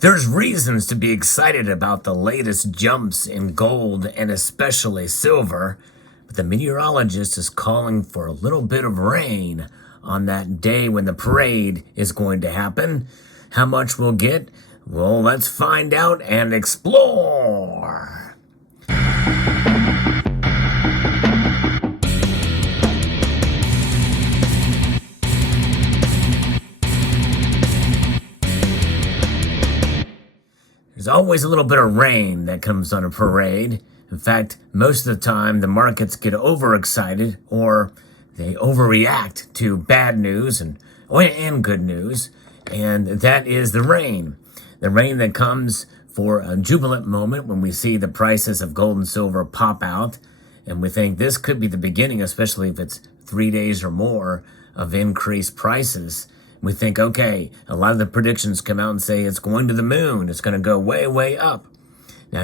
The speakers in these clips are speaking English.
There's reasons to be excited about the latest jumps in gold and especially silver, but the meteorologist is calling for a little bit of rain on that day when the parade is going to happen. How much we'll get? Well, let's find out and explore. There's always a little bit of rain that comes on a parade. In fact, most of the time the markets get overexcited or they overreact to bad news and good news, and that is the rain. The rain that comes for a jubilant moment when we see the prices of gold and silver pop out, and we think this could be the beginning, especially if it's 3 days or more of increased prices. We think, okay, a lot of the predictions come out and say it's going to the moon. It's going to go way, way up. Now,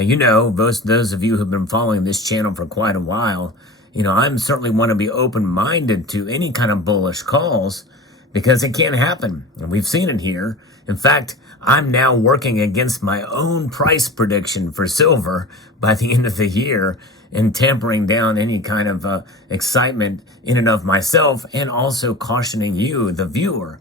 those of you who've been following this channel for quite a while, I'm certainly want to be open-minded to any kind of bullish calls because it can happen. And we've seen it here. In fact, I'm now working against my own price prediction for silver by the end of the year and tampering down any kind of excitement in and of myself, and also cautioning you, the viewer,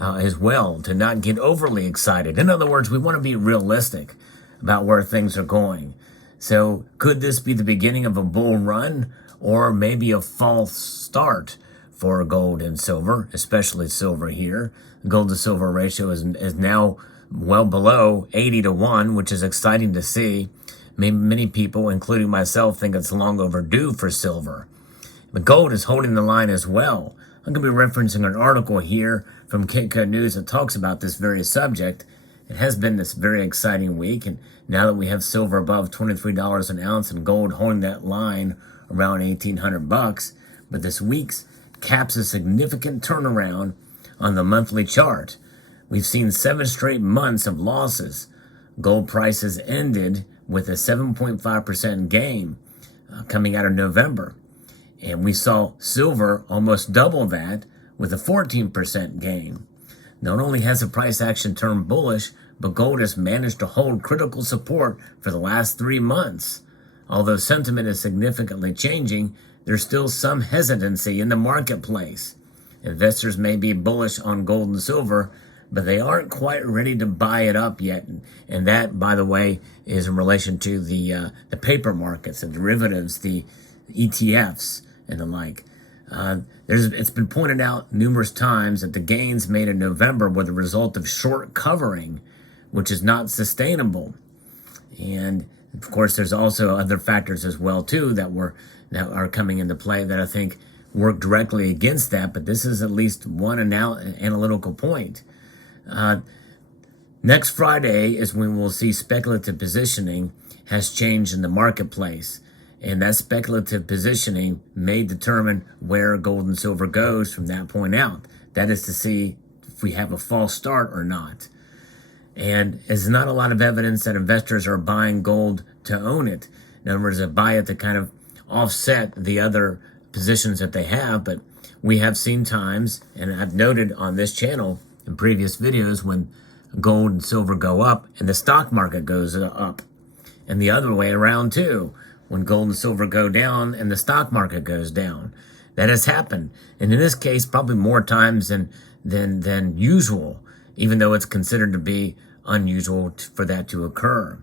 as well, to not get overly excited. In other words, we want to be realistic about where things are going. So could this be the beginning of a bull run or maybe a false start for gold and silver, especially silver here? Gold to silver ratio is now well below 80-1, which is exciting to see. Many people, including myself, think it's long overdue for silver. But gold is holding the line as well. I'm going to be referencing an article here from Kitco News that talks about this very subject. It has been this very exciting week, and now that we have silver above $23 an ounce and gold holding that line around $1,800, but this week's caps a significant turnaround on the monthly chart. We've seen 7 straight months of losses. Gold prices ended with a 7.5% gain coming out of November. And we saw silver almost double that with a 14% gain. Not only has the price action turned bullish, but gold has managed to hold critical support for the last 3 months. Although sentiment is significantly changing, there's still some hesitancy in the marketplace. Investors may be bullish on gold and silver, but they aren't quite ready to buy it up yet. And that, by the way, is in relation to the paper markets, the derivatives, the ETFs, and the like. It's been pointed out numerous times that the gains made in November were the result of short covering, which is not sustainable. And of course, there's also other factors as well too that are coming into play that I think work directly against that. But this is at least one analytical point. Next Friday is when we'll see speculative positioning has changed in the marketplace. And that speculative positioning may determine where gold and silver goes from that point out. That is to see if we have a false start or not. And there's not a lot of evidence that investors are buying gold to own it. In other words, they buy it to kind of offset the other positions that they have. But we have seen times, and I've noted on this channel in previous videos, when gold and silver go up and the stock market goes up. And the other way around too, when gold and silver go down and the stock market goes down. That has happened. And in this case, probably more times than usual, even though it's considered to be unusual for that to occur.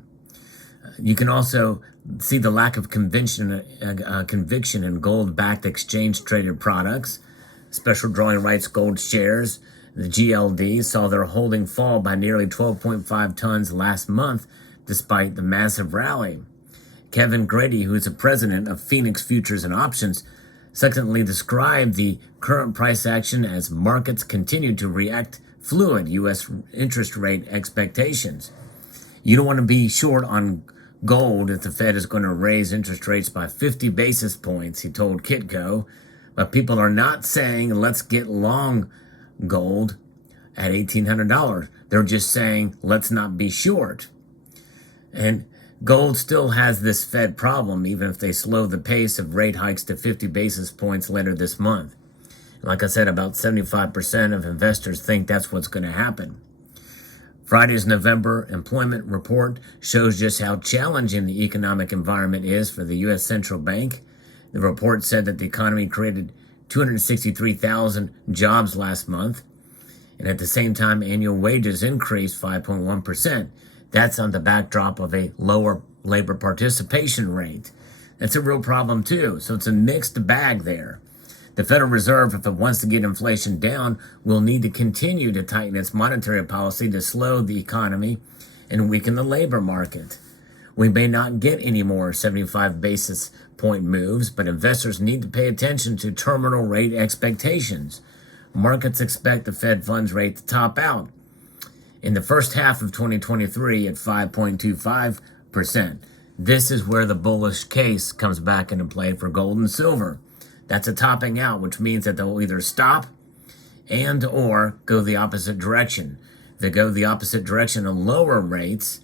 You can also see the lack of conviction in gold-backed exchange-traded products. Special drawing rights gold shares, the GLD, saw their holding fall by nearly 12.5 tons last month, despite the massive rally. Kevin Grady, who is the president of Phoenix Futures and Options, succinctly described the current price action as markets continue to react fluid U.S. interest rate expectations. You don't want to be short on gold if the Fed is going to raise interest rates by 50 basis points, he told Kitco. But people are not saying, let's get long gold at $1,800. They're just saying, let's not be short. And gold still has this Fed problem, even if they slow the pace of rate hikes to 50 basis points later this month. Like I said, about 75% of investors think that's what's going to happen. Friday's November employment report shows just how challenging the economic environment is for the U.S. Central Bank. The report said that the economy created 263,000 jobs last month, and at the same time, annual wages increased 5.1%. That's on the backdrop of a lower labor participation rate. That's a real problem too. So it's a mixed bag there. The Federal Reserve, if it wants to get inflation down, will need to continue to tighten its monetary policy to slow the economy and weaken the labor market. We may not get any more 75 basis point moves, but investors need to pay attention to terminal rate expectations. Markets expect the Fed funds rate to top out in the first half of 2023 at 5.25%. This is where the bullish case comes back into play for gold and silver. That's a topping out, which means that they'll either stop and or go the opposite direction. If they go the opposite direction and lower rates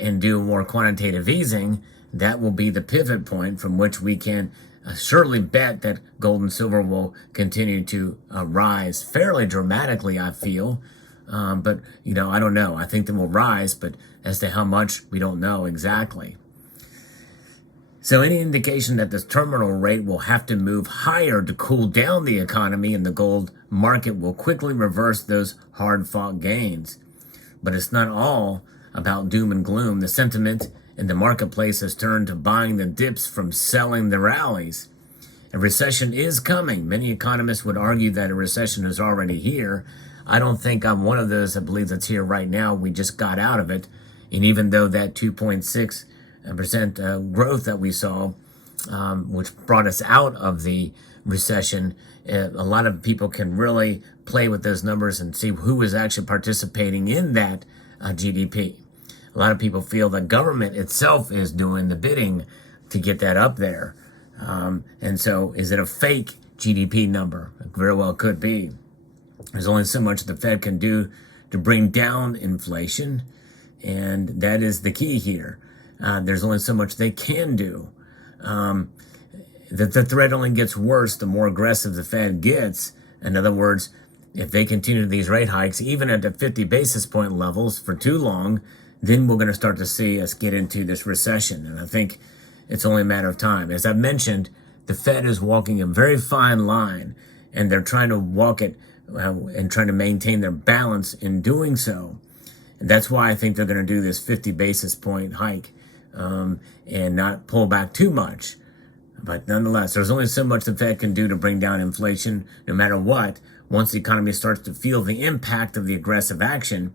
and do more quantitative easing, that will be the pivot point from which we can surely bet that gold and silver will continue to rise fairly dramatically, I feel. But, I don't know. I think they will rise, but as to how much, we don't know exactly. So any indication that this terminal rate will have to move higher to cool down the economy and the gold market will quickly reverse those hard-fought gains. But it's not all about doom and gloom. The sentiment in the marketplace has turned to buying the dips from selling the rallies. A recession is coming. Many economists would argue that a recession is already here. I don't think I'm one of those that believes it's here right now. We just got out of it. And even though that 2.6% growth that we saw, which brought us out of the recession, a lot of people can really play with those numbers and see who is actually participating in that GDP. A lot of people feel the government itself is doing the bidding to get that up there. And so is it a fake GDP number? It very well could be. There's only so much the Fed can do to bring down inflation, and that is the key here. There's only so much they can do. The threat only gets worse the more aggressive the Fed gets. In other words, if they continue these rate hikes, even at the 50 basis point levels for too long, then we're going to start to see us get into this recession. And I think it's only a matter of time. As I mentioned, the Fed is walking a very fine line, and they're trying to walk it and trying to maintain their balance in doing so. And that's why I think they're going to do this 50 basis point hike and not pull back too much. But nonetheless, there's only so much the Fed can do to bring down inflation no matter what. Once the economy starts to feel the impact of the aggressive action,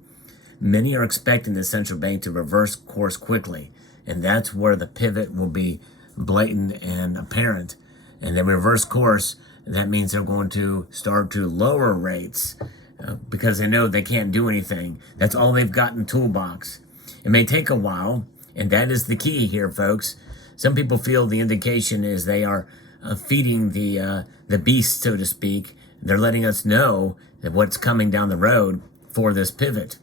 many are expecting the central bank to reverse course quickly. And that's where the pivot will be blatant and apparent. And the reverse course, that means they're going to start to lower rates because they know they can't do anything. That's all they've got in the toolbox. It may take a while, and that is the key here, folks. Some people feel the indication is they are feeding the beast, so to speak. They're letting us know that what's coming down the road for this pivot.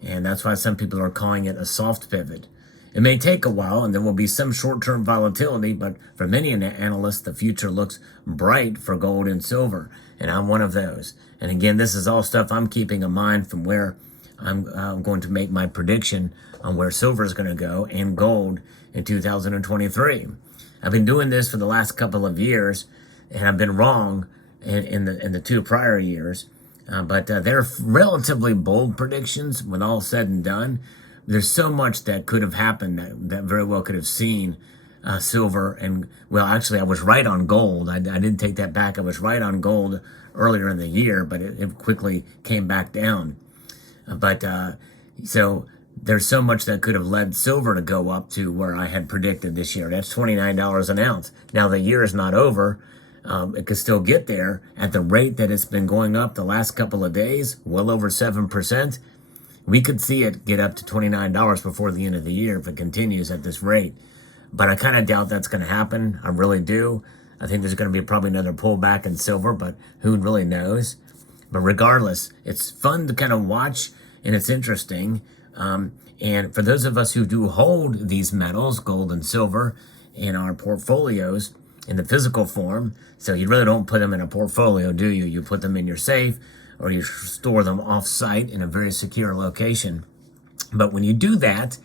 And that's why some people are calling it a soft pivot. It may take a while, and there will be some short-term volatility, but for many analysts, the future looks bright for gold and silver, and I'm one of those. And again, this is all stuff I'm keeping in mind from where I'm going to make my prediction on where silver is going to go and gold in 2023. I've been doing this for the last couple of years, and I've been wrong in the two prior years. But they're relatively bold predictions when all said and done. There's so much that could have happened that very well could have seen silver. And, well, actually, I was right on gold. I didn't take that back. I was right on gold earlier in the year, but it quickly came back down. So there's so much that could have led silver to go up to where I had predicted this year. That's $29 an ounce. Now, the year is not over. It could still get there at the rate that it's been going up the last couple of days, well over 7%. We could see it get up to $29 before the end of the year if it continues at this rate. But I kind of doubt that's going to happen. I really do. I think there's going to be probably another pullback in silver, but who really knows? But regardless, it's fun to kind of watch, and it's interesting. And for those of us who do hold these metals, gold and silver, in our portfolios in the physical form, so you really don't put them in a portfolio, do you? You put them in your safe, or you store them off-site in a very secure location. But when you do that,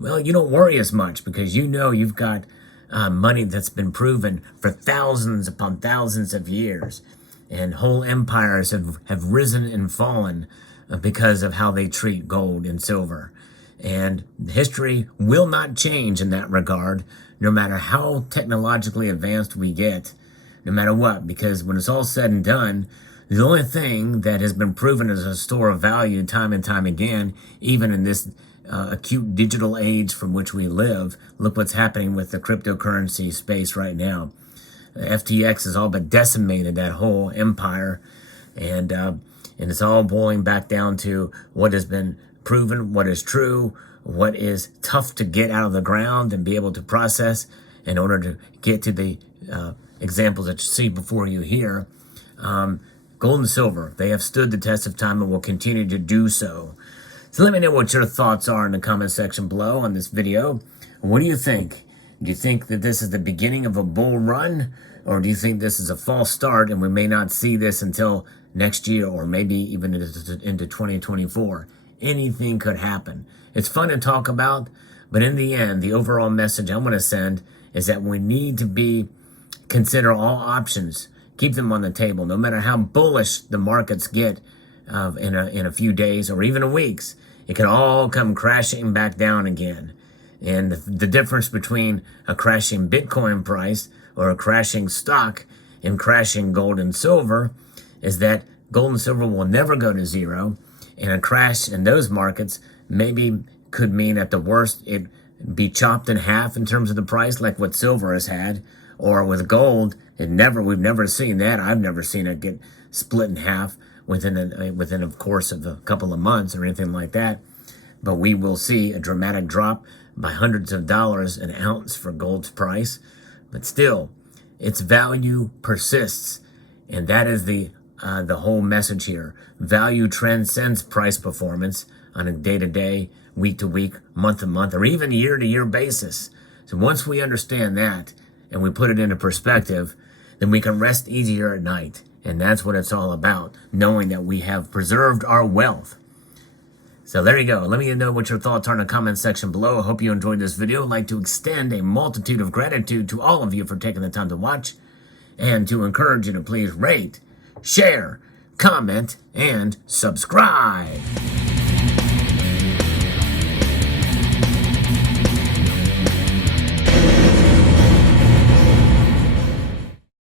well, you don't worry as much because you know you've got money that's been proven for thousands upon thousands of years. And whole empires have risen and fallen because of how they treat gold and silver. And history will not change in that regard, no matter how technologically advanced we get, no matter what, because when it's all said and done, the only thing that has been proven as a store of value time and time again, even in this acute digital age from which we live, look what's happening with the cryptocurrency space right now. FTX has all but decimated that whole empire, and it's all boiling back down to what has been proven, what is true, what is tough to get out of the ground and be able to process in order to get to the examples that you see before you here. Gold and silver, they have stood the test of time and will continue to do so. So let me know what your thoughts are in the comment section below on this video. What do you think? Do you think that this is the beginning of a bull run? Or do you think this is a false start and we may not see this until next year or maybe even into 2024? Anything could happen. It's fun to talk about, but in the end, the overall message I want to send is that we need to consider all options. Keep them on the table, no matter how bullish the markets get in a few days or even weeks. It can all come crashing back down again. And the difference between a crashing Bitcoin price or a crashing stock and crashing gold and silver is that gold and silver will never go to zero. And a crash in those markets maybe could mean at the worst it be chopped in half in terms of the price, like what silver has had. Or with gold, we've never seen that. I've never seen it get split in half within of course of a couple of months or anything like that. But we will see a dramatic drop by hundreds of dollars an ounce for gold's price. But still, its value persists, and that is the whole message here. Value transcends price performance on a day-to-day, week-to-week, month-to-month, or even year-to-year basis. So once we understand that and we put it into perspective, then we can rest easier at night. And that's what it's all about, knowing that we have preserved our wealth. So there you go. Let me know what your thoughts are in the comment section below. I hope you enjoyed this video. I'd like to extend a multitude of gratitude to all of you for taking the time to watch and to encourage you to please rate, share, comment, and subscribe.